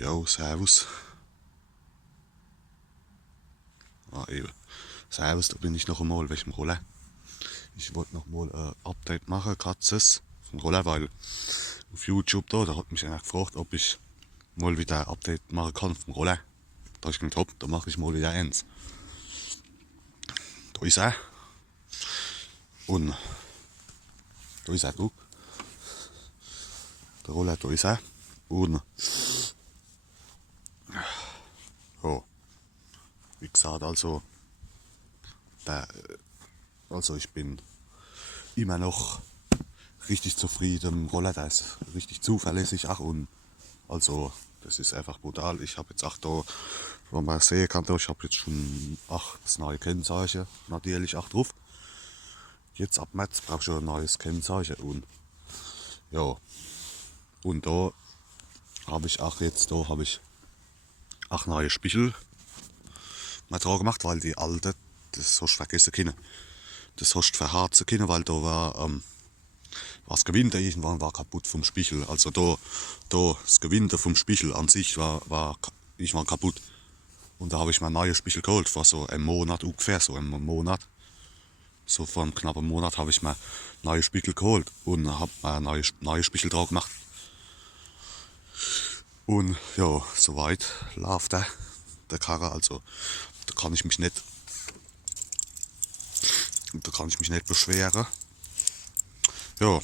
Jo, servus. Eben. Servus, da bin ich noch einmal welchem Roller. Ich wollte noch mal ein Update machen, Katzes, vom Roller, weil auf YouTube da hat mich einer gefragt, ob ich mal wieder ein Update machen kann vom Roller. Da hab ich gedacht, hopp, da mache ich mal wieder eins. Da ist er. Und da ist er, guck. Der Roller, da ist er. Und ja, wie gesagt, also ich bin immer noch richtig zufrieden. Der Roller, der ist richtig zuverlässig auch, und also das ist einfach brutal. Ich habe jetzt auch da, wo man sehen kann, da, ich habe jetzt schon 8 neue Kennzeichen, natürlich auch drauf. Jetzt ab März brauche ich ein neues Kennzeichen, und ja, und da habe ich auch jetzt, da habe ich 8 neue Spichel mal dran gemacht, weil die alte, das hast du vergessen können. Das hast du verharzen können, weil da war das Gewinde irgendwann war kaputt vom Spichel. Also da das Gewinde vom Spichel an sich war irgendwann kaputt. Und da habe ich mir neue Spichel geholt, vor so einem Monat ungefähr, so einem Monat. So vor einem knappen Monat habe ich mir neue Spichel geholt und habe mir neue Spichel drauf gemacht. Und ja, soweit läuft der Karre, also da kann ich mich nicht beschweren. Ja,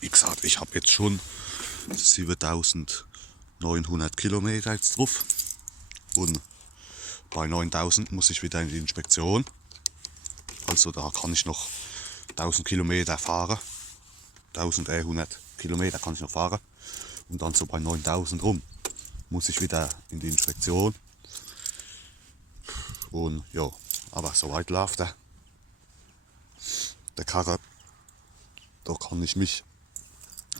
wie gesagt, ich habe jetzt schon 7900 Kilometer jetzt drauf, und bei 9000 muss ich wieder in die Inspektion. Also da kann ich noch 1000 Kilometer fahren, 1100 Kilometer kann ich noch fahren, und dann so bei 9000 rum muss ich wieder in die Inspektion. Und ja, aber soweit läuft der Karre, da kann ich mich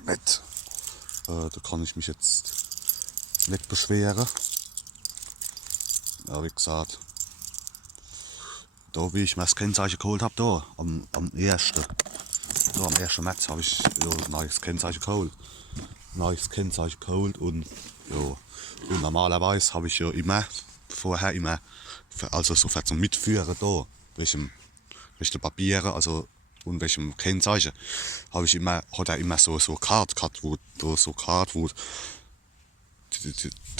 jetzt nicht beschweren. Ja, wie gesagt, da wie ich mir das Kennzeichen geholt habe, da am 1. März habe ich ein neues Kennzeichen geholt. Und ja, und normalerweise habe ich ja vorher immer, also so für zum Mitführen da, welche Papiere, also und welchem Kennzeichen, hat er immer so Karte gehabt, wo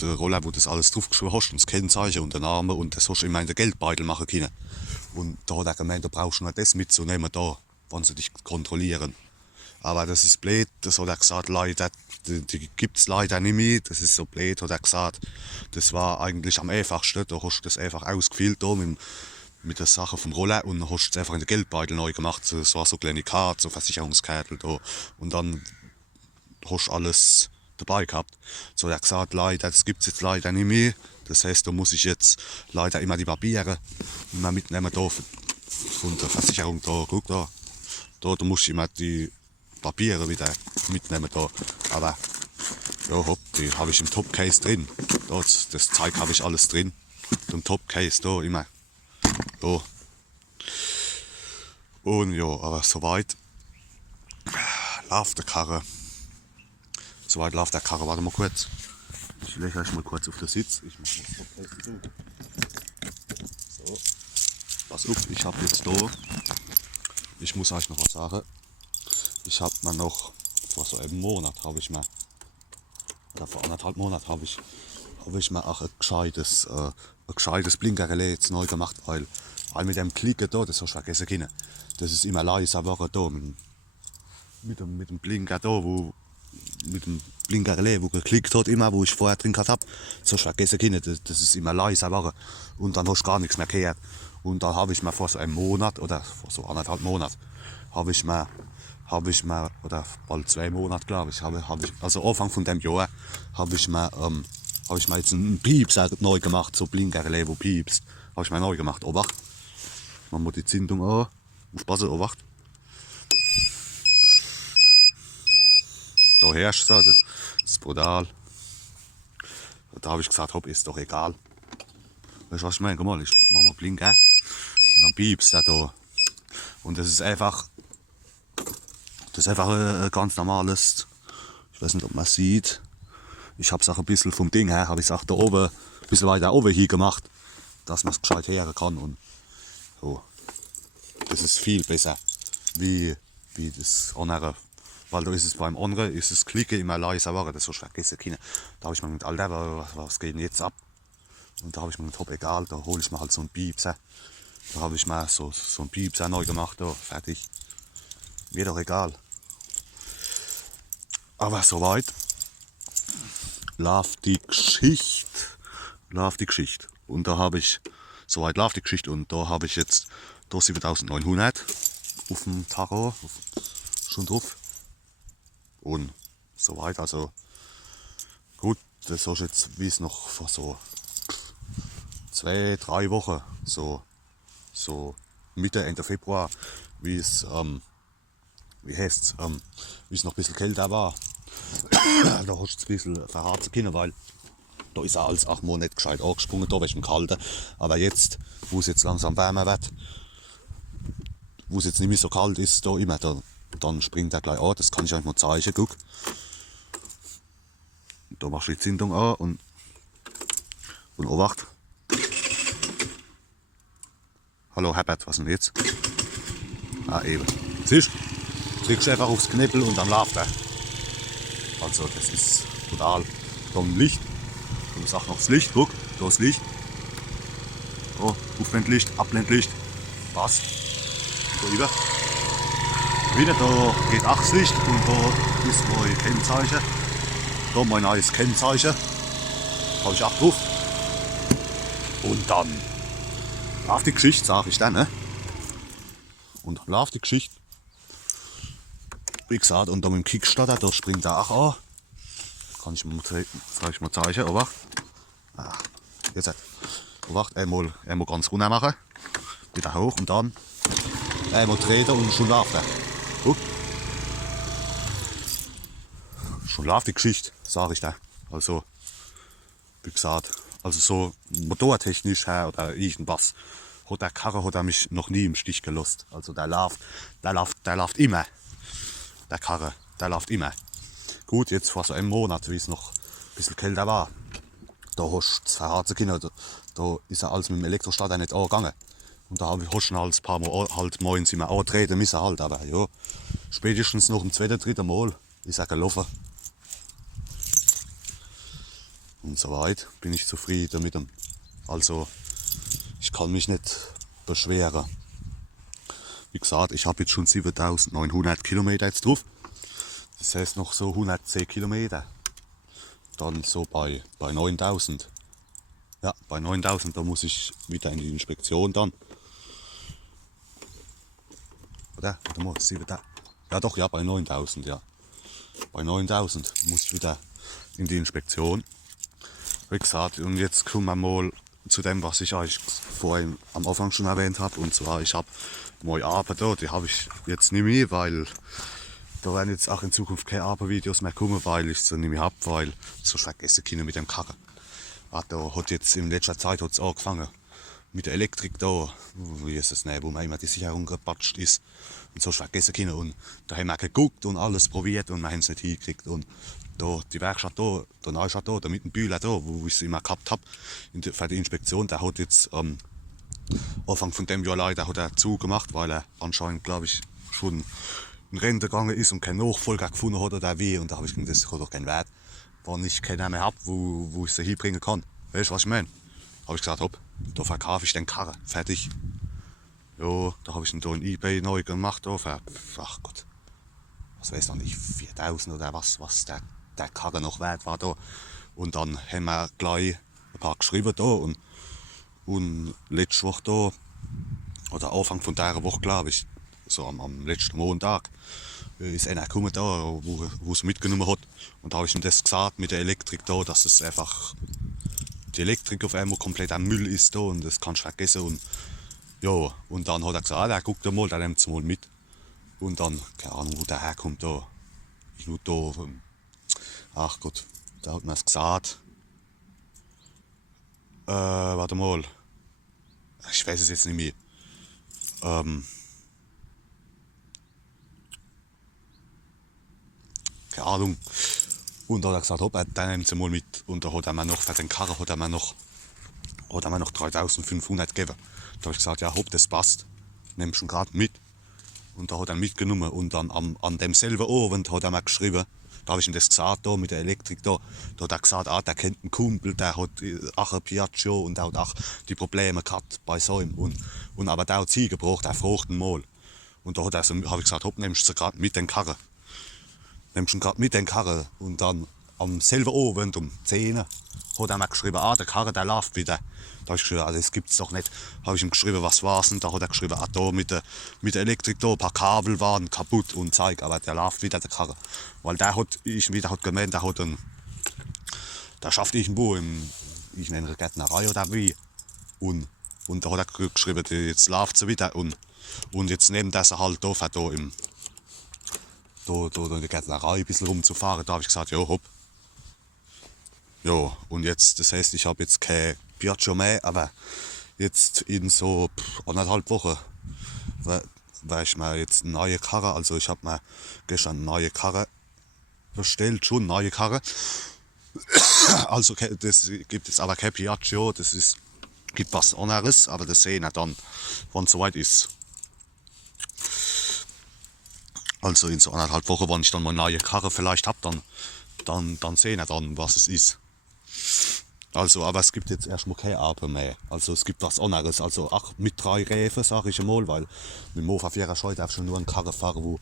der Roller, wo das alles draufgeschrieben hast, und das Kennzeichen und der Name, und das hast du immer in den Geldbeutel machen können. Und da hat er gemeint, da brauchst du nur das mitzunehmen, da, wenn sie dich kontrollieren. Aber das ist blöd, das hat er gesagt, leider, die gibt es leider nicht mehr, das ist so blöd, hat er gesagt. Das war eigentlich am einfachsten, da hast du das einfach ausgefüllt da mit der Sache vom Roller, und dann hast du es einfach in den Geldbeutel neu gemacht. Das war so kleine Karte, so Versicherungskärtel da, und dann hast du alles dabei gehabt. So hat er gesagt, leider, das gibt es jetzt leider nicht mehr. Das heißt, da muss ich jetzt leider immer die Papiere immer mitnehmen da von der Versicherung da. Guck da, da muss ich immer die Papiere wieder mitnehmen da. Aber ja, hopp, die habe ich im Topcase drin. Das Zeug habe ich alles drin. Im Topcase da immer. Ja. Und ja, aber soweit läuft der Karre. Warte mal kurz. Ich lege euch mal kurz auf den Sitz. Ich mache das Topcase zu. So. Pass auf, ich habe jetzt da. Ich muss euch noch was sagen. Ich habe mir noch vor so einem Monat vor 1,5 Monat habe ich mir auch ein gescheites Blinkerrelais jetzt neu gemacht, weil mit dem Klicken da, das hast du vergessen können. Das ist immer leiser geworden da mit dem Blinker da, mit dem Blinkerrelais, wo geklickt hat immer, wo ich vorher drin gehabt habe. Das hast du vergessen können, das ist immer leiser geworden, und dann hast du gar nichts mehr gehört. Und dann habe ich mir vor so einem Monat oder vor so 1,5 Monaten habe ich mir, oder bald 2 Monate, glaube ich, also Anfang von dem Jahr, habe ich mir jetzt einen Pieps neu gemacht, so Blinkerrelais, wo piepst, habe ich mir neu gemacht. Obacht, machen wir die Zündung an, aufpassen, Obacht. Da herrscht es, das ist brutal. Da habe ich gesagt, hopp, ist doch egal. Weißt du, was ich meine? Guck mal, ich mach mal Blinker und dann piepst der da. Und das ist einfach ein ganz normales Ich weiß nicht, ob man sieht. Ich habe es auch ein bisschen vom Ding her, habe ich es auch da oben, ein bisschen weiter oben hier gemacht, dass man es gescheit hören kann. Und so. Das ist viel besser wie das andere. Weil da ist es beim anderen, ist es Klicken immer leiser war, das so vergessen können. Da habe ich mir gedacht, Alter, was geht denn jetzt ab? Und da habe ich mir gedacht, egal, da hole ich mir halt so einen Piepser. Da habe ich mal so einen Piepser neu gemacht, da, fertig. Mir doch egal. Aber soweit läuft die Geschichte. Läuft die Geschichte. Und da habe ich, soweit läuft die Geschichte. Und da habe ich jetzt da 7900 auf dem Tacho schon drauf. Und soweit, also gut, das ist jetzt, wie es noch vor so 2-3 Wochen, so Mitte, Ende Februar, wie es, wie heißt's, wie es noch ein bisschen kälter war. Da hast du ein bisschen verharzen können, weil da ist er als 8 Monate nicht gescheit angesprungen, da wegen dem Kalten. Aber jetzt, wo es jetzt langsam wärmer wird, wo es jetzt nicht mehr so kalt ist, da immer, dann springt er gleich an. Das kann ich euch mal zeigen, guck. Da machst du die Zündung an und Obacht. Hallo Herbert, was denn jetzt? Ah, eben. Siehst du? Drückst einfach aufs Knüppel und dann läuft er. Also, das ist total. Da ein Licht. Und ich sag noch das Licht, guck, da ist Licht. Da, Aufblendlicht, Abblendlicht. Was? Da über. Wieder, da geht auch das Licht und da ist mein Kennzeichen. Da mein neues Kennzeichen. Habe ich auch drauf. Und dann läuft die Geschichte, sag ich dann, ne? Und dann läuft die Geschichte. Wie gesagt, und dann mit dem Kickstarter, da springt er auch an. Kann ich mal zeigen, aber jetzt einmal ganz runter machen, wieder hoch und dann einmal drehen und schon läuft er. Guck. Schon läuft die Geschichte, sage ich da. Also, wie gesagt, also so motortechnisch her oder irgendwas, hat der Karre hat er mich noch nie im Stich gelassen. Also der läuft immer. Der Karre, der läuft immer. Gut, jetzt vor so einem Monat, wie es noch ein bisschen kälter war, da hast du das verharzen können, da ist er alles mit dem Elektrostarter nicht angegangen. Und da habe ich schon halt ein paar Mal halt morgens immer antreten müssen halt, aber ja, spätestens noch im 2., 3. Mal ist er gelaufen. Und soweit bin ich zufrieden mit ihm. Also, ich kann mich nicht beschweren. Wie gesagt, ich habe jetzt schon 7900 Kilometer jetzt drauf. Das heißt noch so 110 Kilometer. Dann so bei 9000. Ja, bei 9000, da muss ich wieder in die Inspektion dann. Oder? Warte mal, 7. Ja doch, ja, bei 9000, ja. Bei 9000 muss ich wieder in die Inspektion. Wie gesagt, und jetzt kommen wir mal zu dem, was ich euch vorhin am Anfang schon erwähnt habe. Und zwar, ich habe meine Arbeit da, die habe ich jetzt nicht mehr, weil da werden jetzt auch in Zukunft keine Arbeitsvideos mehr kommen, weil ich sie nicht mehr habe, weil so vergessen können mit dem Karren. Da hat jetzt in letzter Zeit hat's angefangen mit der Elektrik da, wie ist es nicht, wo man immer die Sicherung gepatscht ist und so vergessen können. Und da haben wir geguckt und alles probiert und wir haben es nicht hingekriegt. Und da die Werkstatt da, der Neustadt da, mit dem Bühler da, wo ich es immer gehabt habe, für die Inspektion, der hat jetzt Anfang von dem Jahr leider hat er zugemacht, weil er anscheinend, glaube ich, schon in Rente gegangen ist und keinen Nachfolger gefunden hat oder wie. Und da habe ich gedacht, das hat doch keinen Wert, wenn ich keinen mehr habe, wo ich sie hinbringen kann. Weißt du, was ich meine? Habe ich gesagt, hopp, da verkaufe ich den Karren, fertig. Ja, da habe ich ihn da in eBay neu gemacht, da für, ach Gott, was weiß ich nicht, 4000 oder was der Karren noch wert war da. Und dann haben wir gleich ein paar geschrieben da und letzte Woche da, oder Anfang von dieser Woche, glaube ich, so am letzten Montag, ist einer gekommen da, wo es mitgenommen hat. Und da habe ich ihm das gesagt mit der Elektrik da, dass es einfach die Elektrik auf einmal komplett am Müll ist da und das kannst du vergessen. Und ja, und dann hat er gesagt, der guckt mal, der nimmt es mal mit. Und dann, keine Ahnung, wo der herkommt da. Ich nur da, ach Gott, da hat mir es gesagt. Warte mal, ich weiß es jetzt nicht mehr. Keine Ahnung, Und da hat er gesagt, hopp, dann nehmen Sie mal mit. Und da hat er mir noch, für den Karren hat er mir noch 3.500 gegeben. Da habe ich gesagt, ja hopp, das passt. Nimm schon gerade mit. Und da hat er mitgenommen. Und dann an demselben Abend hat er mir geschrieben, da habe ich ihm das gesagt, da mit der Elektrik da. Da hat er gesagt, der kennt einen Kumpel, der hat auch ein Piaggio und der hat auch die Probleme gehabt bei seinem. Und aber der hat sie gebraucht, der fragt ihn mal. Und da habe ich gesagt, hopp, nimmst du gerade mit den Karren. Nimmst du gerade mit den Karren. Und dann am selben Abend um 10 Uhr hat er mir geschrieben, der Karren, der läuft wieder. Da habe ich geschrieben, das gibt's doch nicht. Da habe ich ihm geschrieben, was war's? Und da hat er geschrieben, da mit der Elektrik da, ein paar Kabel waren kaputt und zeig, aber der läuft wieder, der Karren. Weil der hat gemeint, der schafft irgendwo in einer Gärtnerei oder wie. Und da hat er geschrieben, jetzt läuft sie wieder und jetzt neben das halt da in der Gärtnerei ein bisschen rumzufahren. Da habe ich gesagt, ja hopp. Ja, und jetzt, das heißt, ich habe jetzt kein Piaggio mehr, aber jetzt in so 1,5 Wochen weil ich mir jetzt eine neue Karre, also ich habe mir gestern eine neue Karre bestellt, schon eine neue Karre. Also das gibt es aber kein Piaggio, gibt was anderes, aber das sehen wir dann, wann es soweit ist. Also in so 1,5 Wochen, wenn ich dann mal eine neue Karre vielleicht habe, dann sehen wir dann, was es ist. Also, aber es gibt jetzt erstmal keine Ape mehr. Also es gibt was anderes. Also auch mit 3 Räfen, sage ich einmal, weil mit dem Mofa 4er Scheu darf schon nur eine Karre fahren, wo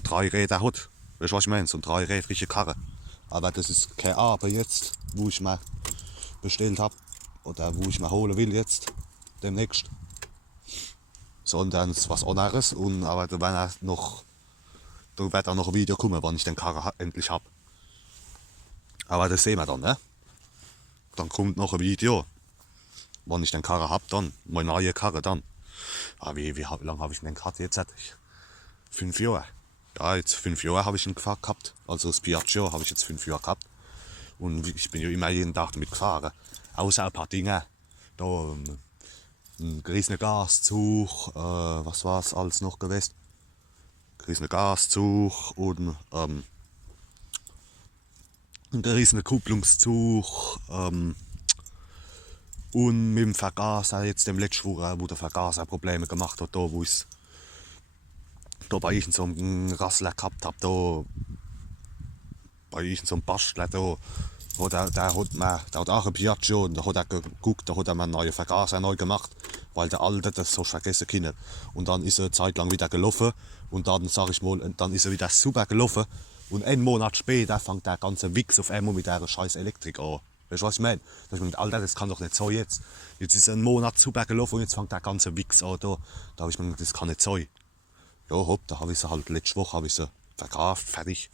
3 Räder hat. Weißt du, was ich meine? So eine 3-rädrige Karre. Aber das ist keine Ape jetzt, wo ich mir bestellt habe oder wo ich mir holen will jetzt demnächst. Sondern es ist was anderes. Aber da wird auch noch ein Video kommen, wann ich den Karre endlich habe. Aber das sehen wir dann, ne? Dann kommt noch ein Video, wenn ich den Karre habe, dann meine neue Karre dann. Aber wie lange habe ich den gehabt jetzt? 5 Jahre. Ja, jetzt 5 Jahre habe ich ihn gehabt. Also das Piaggio habe ich jetzt 5 Jahre gehabt. Und ich bin ja immer jeden Tag damit gefahren. Außer ein paar Dinge. Da ein geriesener Gaszug, was war es alles noch gewesen? Geriesener Gaszug und ein geriesener Kupplungszug. Und mit dem Vergaser, jetzt dem letzten Woche, wo der Vergaser Probleme gemacht hat, da wo ich da bei ich so einen Rassler gehabt habe, da bei ich so einem Bastler, der hat auch ein Piaggio und da hat er geguckt, da hat er mir einen neuen Vergaser neu gemacht, weil der alte das so vergessen können. Und dann ist er eine Zeit lang wieder gelaufen und dann sag ich mal, dann ist er wieder super gelaufen und einen Monat später fängt der ganze Wichs auf einmal mit der scheiß Elektrik an. Weißt du, was ich meine? Da ich mir gedacht, Alter, das kann doch nicht sein jetzt. Jetzt ist ein Monat super gelaufen und jetzt fängt der ganze Wichs an da. Da habe ich mir gedacht, das kann nicht sein. Ja, hopp, da habe ich sie halt letzte Woche verkauft, fertig.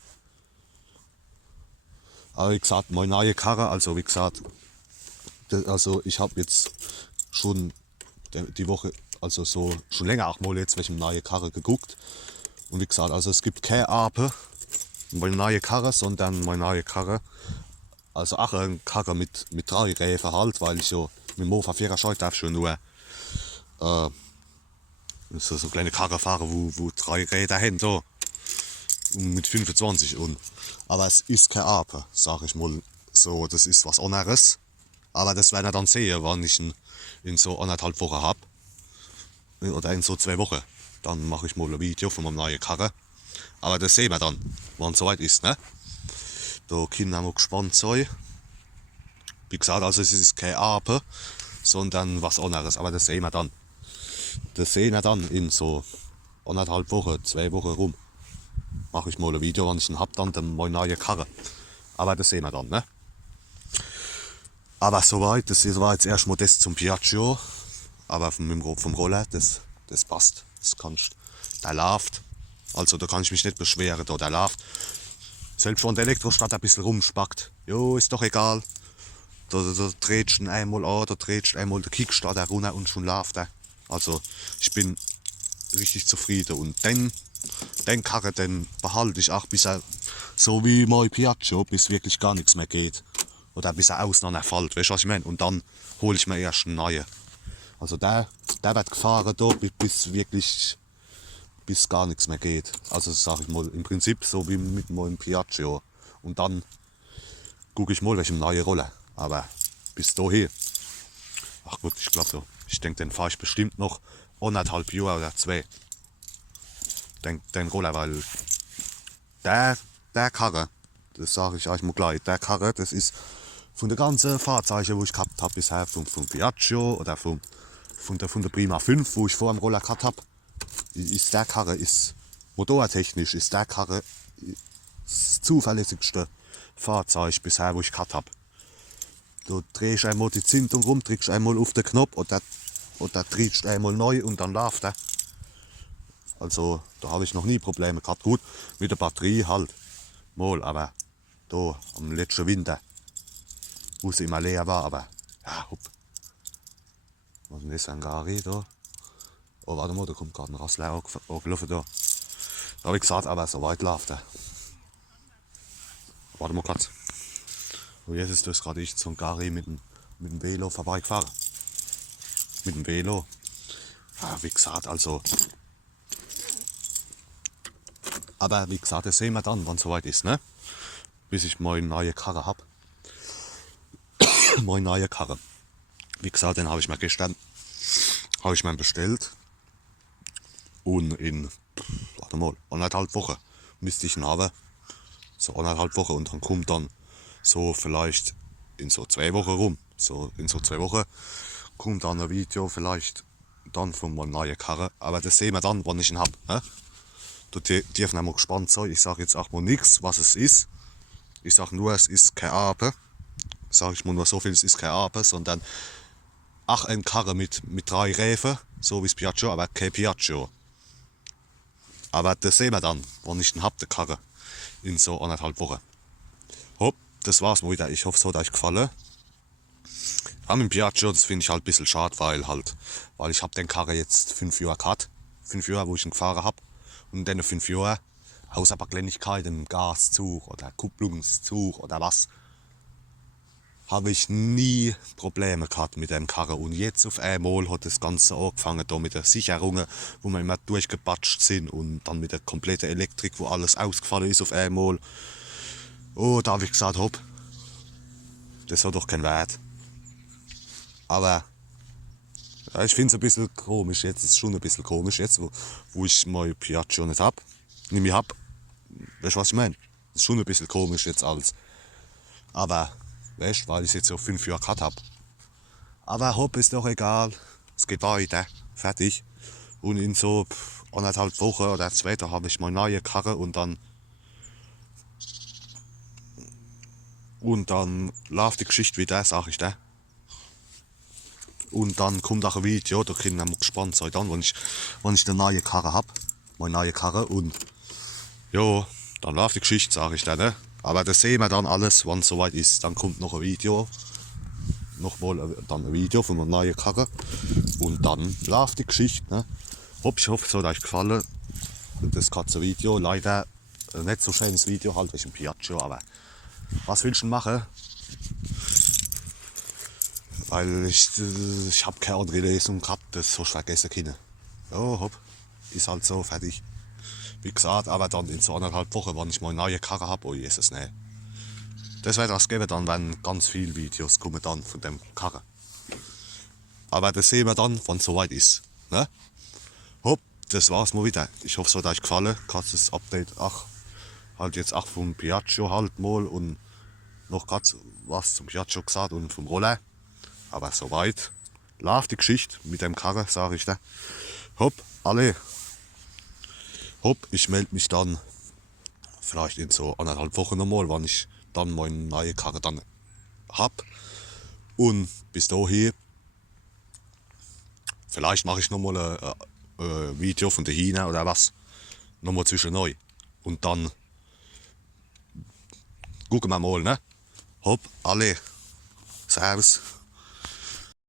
Aber wie gesagt, meine neue Karre, also wie gesagt, also ich habe jetzt schon die Woche, also so schon länger auch mal jetzt welche neue Karre geguckt. Und wie gesagt, also es gibt keine Ape, meine neue Karre, sondern meine neue Karre, also auch eine Karre mit 3 Räfen halt, weil ich ja mit dem Mofa 4er Scheu darf schon nur so kleine Karre fahren, wo 3 Räder haben, so. Und mit 25 aber es ist keine Ape, sag ich mal so, das ist was anderes. Aber das werden wir dann sehen, wenn ich ihn in so 1,5 Wochen habe. Oder in so 2 Wochen. Dann mache ich mal ein Video von meiner neuen Karre. Aber das sehen wir dann, wenn es soweit ist, ne? Da können wir gespannt sein. Wie gesagt, also es ist keine Ape, sondern was anderes. Aber das sehen wir dann. Das sehen wir dann in so 1,5 Wochen, 2 Wochen rum. Mache ich mal ein Video, wenn ich ihn habe, dann meine neue Karre. Aber das sehen wir dann, ne? Aber soweit, das war jetzt erstmal das zum Piaggio. Aber vom Roller, das passt. Der läuft. Also da kann ich mich nicht beschweren, der läuft. Selbst wenn der Elektrostadt ein bisschen rumspackt, jo, ist doch egal. Da dreht du einmal an, da dreht du einmal den Kickstarter runter und schon läuft er. Also ich bin richtig zufrieden und den Karre, den behalte ich auch bis er, so wie mein Piaggio, bis wirklich gar nichts mehr geht. Oder bis er auseinanderfällt, weißt du, was ich meine? Und dann hole ich mir erst einen neuen. Also der wird gefahren da, bis gar nichts mehr geht. Also sage ich mal, im Prinzip so wie mit meinem Piaggio. Und dann gucke ich mal, welche neue Rolle. Aber bis dahin, ach gut, ich glaube so, ich denke, den fahre ich bestimmt noch 1,5 Jahre oder 2. Den Roller, weil der Karre, das sage ich euch mal gleich, der Karre, das ist von den ganzen Fahrzeugen, wo ich gehabt habe bisher, vom Piaggio oder von der Prima 5, wo ich vor dem Roller gehabt habe, ist der Karre, ist motortechnisch, ist der Karre das zuverlässigste Fahrzeug bisher, wo ich gehabt habe. Du drehst einmal die Zündung rum, drückst einmal auf den Knopf oder drehst einmal neu und dann läuft er. Also da habe ich noch nie Probleme gehabt. Gut, mit der Batterie halt mal, aber da am letzten Winter, wo sie immer leer war, aber ja, hopp. Was ist das, ein Gari da? Oh, warte mal, da kommt gerade ein Rassler angelaufen da. Da habe ich gesagt, aber so weit läuft er. Warte mal kurz. Und jetzt ist das gerade ich zum Gari mit dem Velo vorbeigefahren. Mit dem Velo. Ja, wie gesagt, also. Aber wie gesagt, das sehen wir dann, wann es soweit ist, ne? Bis ich meine neue Karre habe. Meine neue Karre. Wie gesagt, den habe ich mir gestern bestellt. Und in, warte mal, 1,5 Wochen müsste ich ihn haben. So 1,5 Wochen und dann kommt dann so vielleicht in so 2 Wochen rum. So in so 2 Wochen kommt dann ein Video vielleicht dann von meiner neuen Karre. Aber das sehen wir dann, wann ich ihn habe. Ne? Da dürfen wir mal gespannt sein. Ich sage jetzt auch mal nichts, was es ist. Ich sage nur, es ist kein Ape. Sage ich mal nur so viel, es ist kein Ape, sondern auch ein Karre mit 3 Räfen, so wie das Piaggio, aber kein Piaggio. Aber das sehen wir dann, wann ich den habe, der Karre. In so 1,5 Wochen. Hopp, das war's mal wieder. Ich hoffe, es hat euch gefallen. Am im Piaggio, das finde ich halt ein bisschen schade, weil ich habe den Karre jetzt 5 Jahre gehabt. 5 Jahre, wo ich ihn gefahren habe. Und in den 5 Jahren, außer ein paar Kleinigkeiten, Gaszug oder Kupplungszug oder was, habe ich nie Probleme gehabt mit dem Karre. Und jetzt auf einmal hat das Ganze angefangen, da mit den Sicherungen, wo wir immer durchgepatscht sind und dann mit der kompletten Elektrik, wo alles ausgefallen ist auf einmal. Oh, da habe ich gesagt, hopp, das hat doch keinen Wert. Aber ja, ich finde es ein bisschen komisch jetzt, es ist schon ein bisschen komisch jetzt, wo ich mein Piaggio nicht habe. Nicht mehr habe. Weißt du, was ich meine? Das ist schon ein bisschen komisch jetzt alles. Aber, weißt du, weil ich es jetzt so 5 Jahre gehabt habe. Aber hopp, ist doch egal. Es geht weiter. Fertig. Und in so 1,5 Wochen oder 2 da habe ich meine neue Karre und dann läuft die Geschichte wieder, sag ich dir. Und dann kommt auch ein Video, da können wir mal gespannt sein, dann, wenn ich eine neue Karre habe. Meine neue Karre und ja, dann läuft die Geschichte, sage ich dir. Ne? Aber das sehen wir dann alles, wenn es soweit ist. Dann kommt noch ein Video. Nochmal dann ein Video von einer neuen Karre. Und dann läuft die Geschichte. Ne? Ich hoffe, es hat euch gefallen. Das Katzenvideo, leider nicht so schönes Video, halt wegen Piaggio, aber was willst du machen? Weil ich habe keine andere Lesung gehabt, das hast du vergessen können. Ja, hopp, ist halt so, fertig. Wie gesagt, aber dann in so 1,5 Wochen, wenn ich mal eine neue Karre habe, oh Jesus, ne. Das wird das geben dann, wenn ganz viele Videos kommen dann von dem Karre. Aber das sehen wir dann, wenn es soweit ist. Ne? Hopp, das war's mal wieder. Ich hoffe, es hat euch gefallen. Kurzes Update, halt jetzt auch vom Piaggio halt mal und noch gerade was zum Piaggio gesagt und vom Roller. Aber soweit läuft die Geschichte mit dem Karre, sage ich da. Hopp, alle. Hopp, ich melde mich dann vielleicht in so 1,5 Wochen nochmal, wann ich dann meine neue Karre dann hab. Und bis dahin, vielleicht mache ich nochmal ein Video von der Hine oder was. Nochmal zwischendurch. Und dann gucken wir mal, ne? Hopp, alle. Servus.